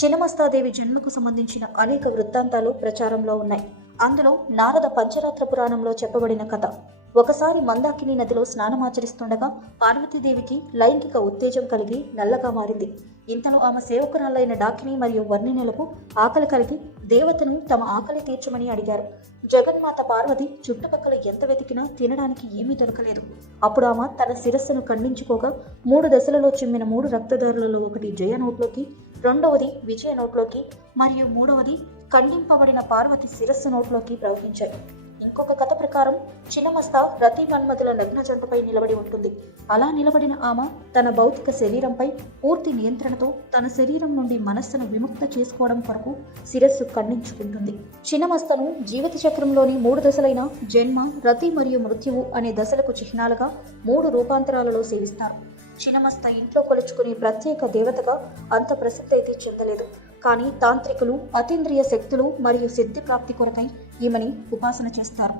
చిన్నమస్తాదేవి జన్మకు సంబంధించిన అనేక వృత్తాంతాలు ప్రచారంలో ఉన్నాయి. అందులో నారద పంచరాత్ర పురాణంలో చెప్పబడిన కథ. ఒకసారి మందాకిని నదిలో స్నానమాచరిస్తుండగా పార్వతీదేవికి లైంగిక ఉత్తేజం కలిగి నల్లగా మారింది. ఇంతలో ఆమె సేవకురాలైన డాకిని మరియు వర్ణినులకు ఆకలి కలిగి దేవతను తమ ఆకలి తీర్చమని అడిగారు. జగన్మాత పార్వతి చుట్టుపక్కల ఎంత వెతికినా తినడానికి ఏమీ దొరకలేదు. అప్పుడు ఆమె తన శిరస్సును ఖండించుకోగా మూడు దశలలో చిమ్మిన మూడు రక్తదారులలో ఒకటి జయ నోట్లోకి రెండవది విజయ నోట్లోకి మరియు మూడవది ఖండింపబడిన పార్వతి శిరస్సు నోట్లోకి ప్రవహించాయి. ఇంకొక కథ ప్రకారం చిన్నమస్త రతి మన్మధుల నగ్న జంటపై నిలబడి ఉంటుంది. అలా నిలబడిన ఆమె తన భౌతిక శరీరంపై పూర్తి నియంత్రణతో తన శరీరం నుండి మనస్సును విముక్త చేసుకోవడం కొరకు శిరస్సు ఖండించుకుంటుంది. చిన్నమస్తను జీవిత చక్రంలోని మూడు దశలైన జన్మ రతి మరియు మృత్యువు అనే దశలకు చిహ్నాలుగా మూడు రూపాంతరాలలో సేవిస్తారు. చినమస్త ఇంట్లో కొలుచుకునే ప్రత్యేక దేవతగా అంత ప్రసిద్ధి అయితే చెందలేదు. కానీ తాంత్రికులు అతీంద్రియ శక్తులు మరియు సిద్ధి ప్రాప్తి కొరకై ఈమెని ఉపాసన చేస్తారు.